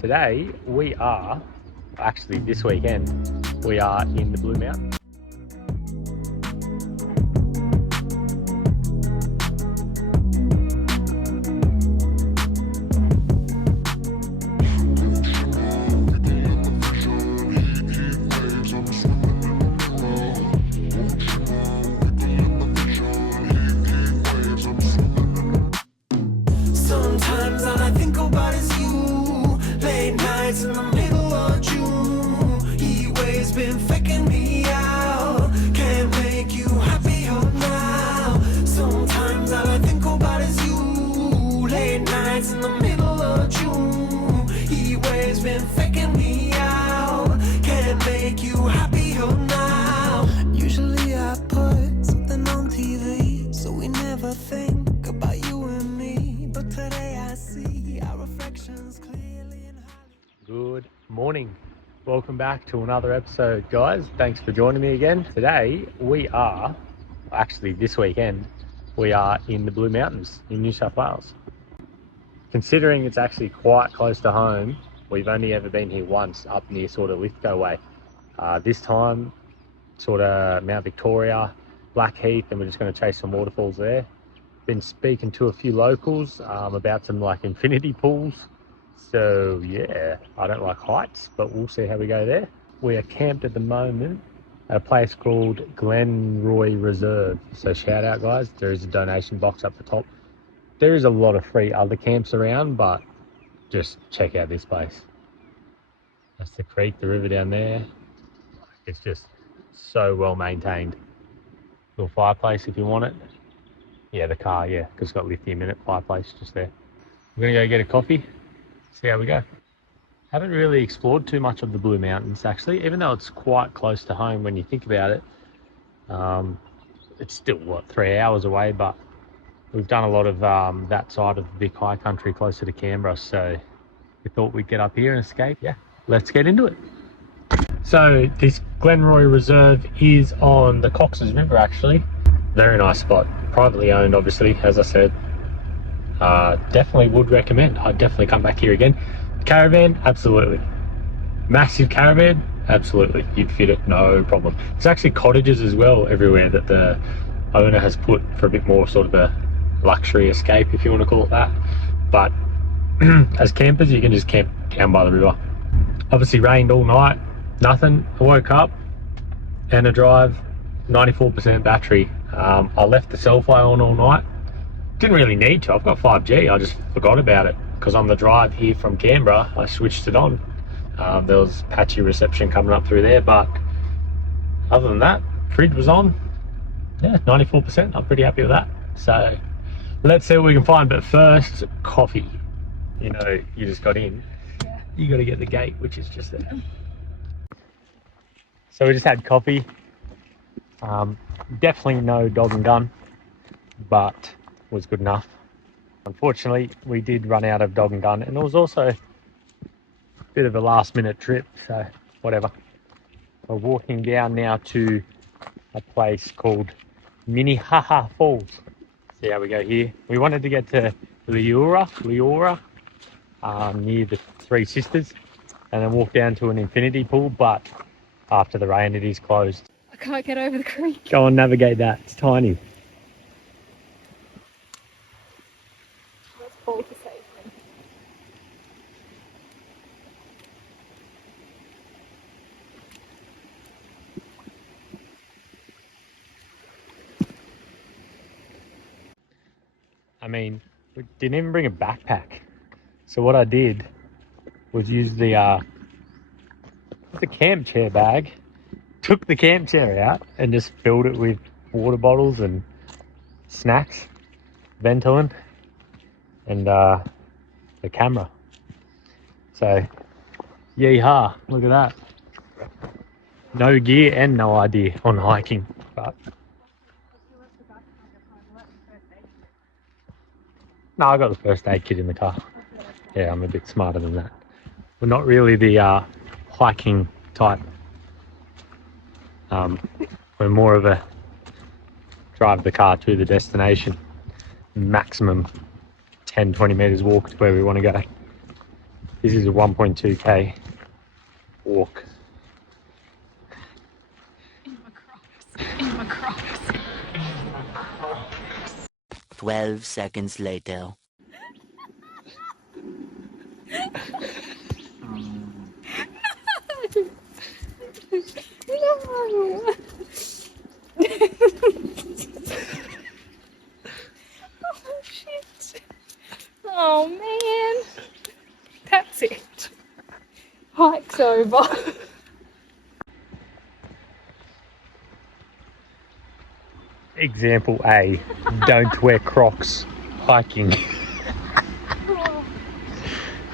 Today we are, actually this weekend, we are in the Blue Mountains. Sometimes all I think about is you. Late nights in the middle of June. Heat waves been faking me out. Can't make you happier now. Sometimes all I think about is you. Late nights in the middle of June. Heat waves been faking me out. Can't make you happier now. Usually I put something on TV, so we never think about you and me. But today I see our reflections clearly in Hollywood. Good morning. Welcome back to another episode, guys. Thanks for joining me again. Today we are, actually this weekend, we are in the Blue Mountains in New South Wales. Considering it's actually quite close to home, we've only ever been here once up near sort of Lithgow way. This time, sort of Mount Victoria, Blackheath, and we're just going to chase some waterfalls there. Been speaking to a few locals about some like infinity pools. So yeah, I don't like heights, but we'll see how we go there. We are camped at the moment at a place called Glenroy Reserve. So shout out, guys. There is a donation box up the top. There is a lot of free other camps around, but just check out this place. That's the creek, the river down there. It's just so well maintained. Little fireplace if you want it. Yeah, the car, yeah, because it's got lithium in it, fireplace just there. We're going to go get a coffee, see how we go. Haven't really explored too much of the Blue Mountains, actually, even though it's quite close to home when you think about it. It's still, what, 3 hours away, but we've done a lot of that side of the big high country closer to Canberra, so we thought we'd get up here and escape. Yeah, let's get into it. So this Glenroy Reserve is on the Crocs River, actually. Very nice spot, privately owned, obviously, as I said. Definitely would recommend. I'd definitely come back here again. Caravan, absolutely. Massive caravan, absolutely. You'd fit it, no problem. There's actually cottages as well everywhere that the owner has put for a bit more sort of a luxury escape, if you want to call it that. But as campers, you can just camp down by the river. Obviously rained all night, nothing. I woke up and a drive, 94% battery. I left the cell phone on all night. Didn't really need to. I've got 5G. I just forgot about it because on the drive here from Canberra, I switched it on. There was patchy reception coming up through there, but other than that, fridge was on. Yeah, 94%. I'm pretty happy with that. So let's see what we can find. But first, coffee. You know, you just got in. Yeah. You got to get the gate, which is just there. So we just had coffee. Definitely no dog and gun, but was good enough. Unfortunately, we did run out of dog and gun, and it was also a bit of a last minute trip, so whatever. We're walking down now to a place called Minnehaha Falls. See how we go here. We wanted to get to Leora, near the Three Sisters, and then walk down to an infinity pool, but after the rain it is closed. I can't get over the creek. Go and navigate that, it's tiny. Let's fall to safety. I mean, we didn't even bring a backpack. So what I did was use the camp chair bag, took the camp chair out and just filled it with water bottles and snacks, Ventolin, and the camera. So, yeehaw, look at that. No gear and no idea on hiking, but no, I got the first aid kit in the car. Yeah, I'm a bit smarter than that. We're not really the hiking type. We're more of a drive the car to the destination, maximum 10-20 meters walk to where we want to go. This is a 1.2k walk. In my Crocs. In my Crocs. 12 seconds later. No. Oh shit. Oh man. That's it. Hike's over. Example A, don't wear Crocs hiking.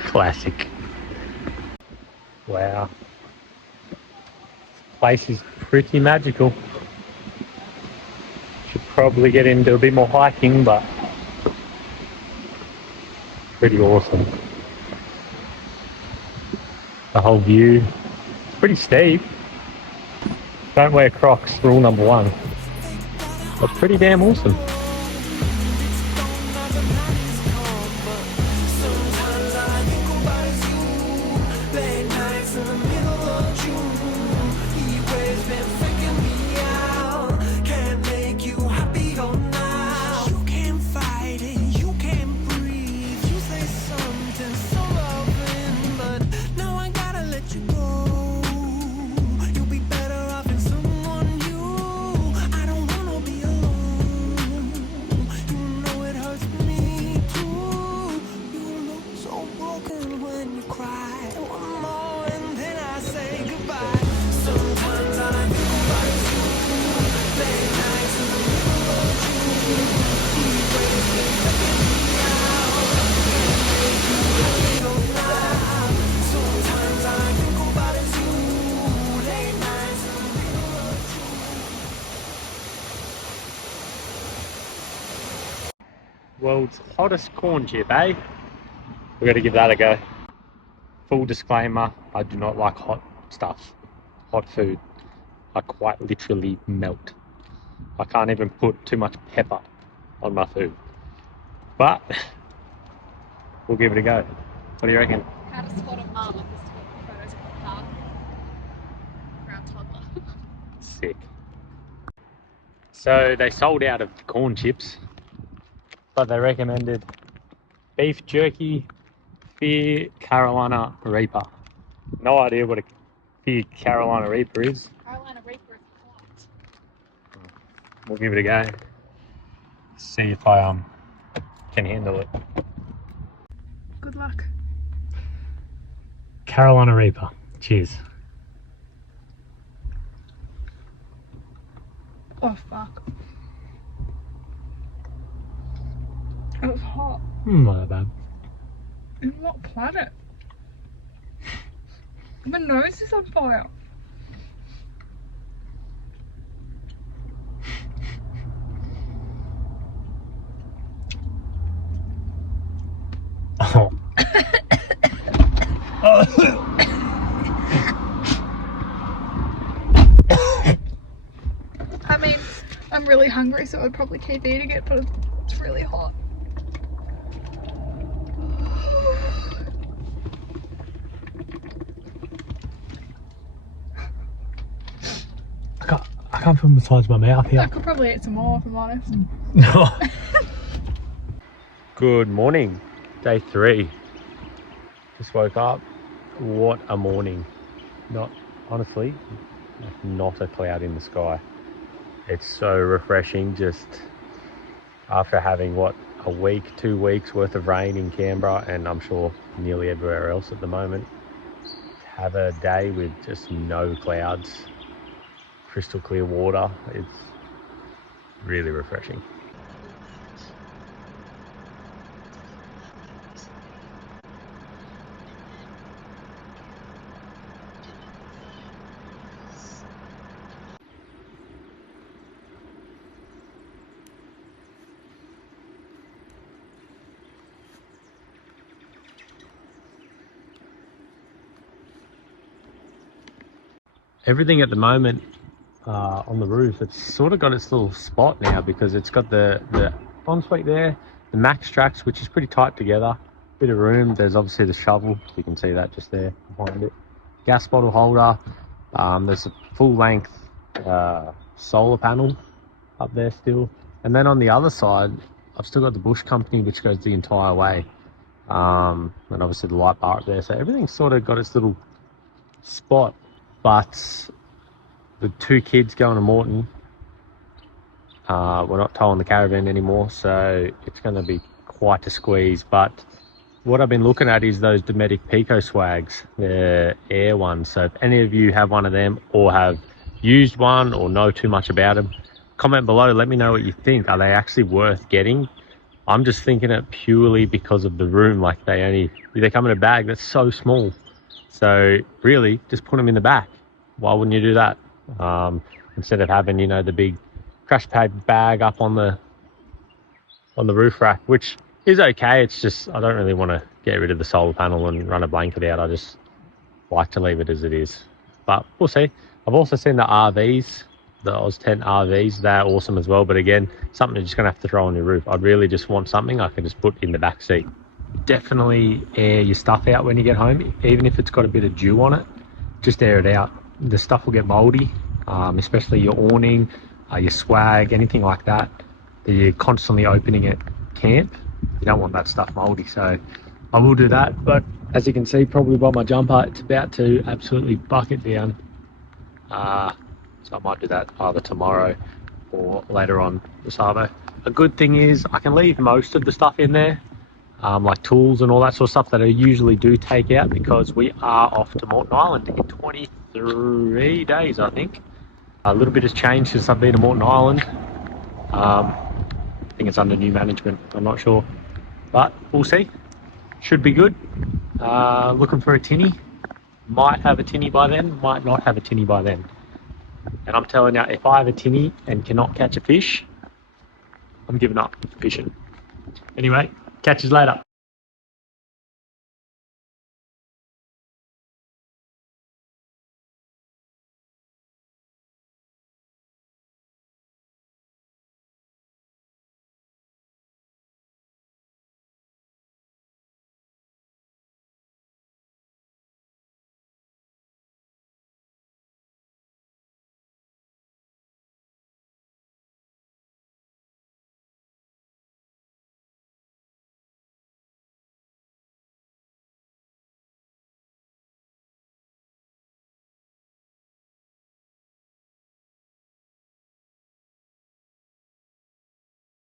Classic. Wow. Place is pretty magical. Should probably get into a bit more hiking, but pretty awesome. The whole view. It's pretty steep. Don't wear Crocs, rule number 1. But pretty damn awesome. Sometimes all I think about is you. Late nights in the middle of June. Heat waves been freaking me out. Can't make you happy all night. You can't fight it, you can't breathe. You say something so loving, but now I gotta let you go. You'll be better off in someone new. I don't wanna be alone. You know it hurts me too. You look so broken when you cry. One more and then I say goodbye. Sometimes all I think about is you. Late nights in the middle of June. Heat waves been freaking me out. Can't make you happy all night. Sometimes all I think about is you. Late nights in the middle of June. World's hottest corn chip, eh? We've got to give that a go. Full disclaimer, I do not like hot stuff, hot food. I quite literally melt. I can't even put too much pepper on my food. But we'll give it a go. What do you reckon? How to spot a mum of this photos of my car. Around toddler. Sick. So they sold out of corn chips, but they recommended beef jerky, beer Carolina Reaper. No idea what a beer Carolina Reaper is. Carolina Reaper is hot. We'll give it a go. See if I can handle it. Good luck. Carolina Reaper. Cheers. Oh fuck. It was hot. Not that bad. In what planet? My nose is on fire. Oh. I mean, I'm really hungry, so I'd probably keep eating it, but it's really hot. I can't feel the sides of my mouth I here. could probably eat some more, if I'm honest. Good morning, day 3. Just woke up. What a morning. Honestly, not a cloud in the sky. It's so refreshing just after having a week, 2 weeks worth of rain in Canberra, and I'm sure nearly everywhere else at the moment. Have a day with just no clouds, crystal clear water. It's really refreshing. Everything at the moment on the roof, it's sort of got its little spot now because it's got the ensuite there, the max tracks, which is pretty tight together, bit of room. There's obviously the shovel. You can see that just there behind it. Gas bottle holder. There's a full length solar panel up there still. And then on the other side, I've still got the Bush Company, which goes the entire way. And obviously the light bar up there. So everything's sort of got its little spot. But the 2 kids going to Morton, we're not towing the caravan anymore, so it's going to be quite a squeeze. But what I've been looking at is those Dometic Pico swags, the air ones. So if any of you have one of them or have used one or know too much about them, comment below, let me know what you think. Are they actually worth getting? I'm just thinking it purely because of the room. Like they come in a bag that's so small. So really, just put them in the back. Why wouldn't you do that? Instead of having, you know, the big crash pad bag up on the roof rack, which is okay. It's just, I don't really want to get rid of the solar panel and run a blanket out. I just like to leave it as it is. But we'll see. I've also seen the RVs, the Oz Tent RVs. They're awesome as well. But again, something you're just going to have to throw on your roof. I'd really just want something I can just put in the back seat. Definitely air your stuff out when you get home, even if it's got a bit of dew on it. Just air it out. The stuff will get moldy, especially your awning, your swag, anything like that you're constantly opening at camp. You don't want that stuff moldy, so I will do that. But as you can see, probably by my jumper, it's about to absolutely bucket down. So I might do that either tomorrow or later on this arvo. A good thing is I can leave most of the stuff in there, like tools and all that sort of stuff that I usually do take out, because we are off to Morton Island in 23 days, I think. A little bit has changed since I've been to Morton Island. I think it's under new management, I'm not sure. But we'll see. Should be good. Looking for a tinny. Might have a tinny by then, might not have a tinny by then. And I'm telling you, if I have a tinny and cannot catch a fish, I'm giving up fishing. Anyway, catch you later.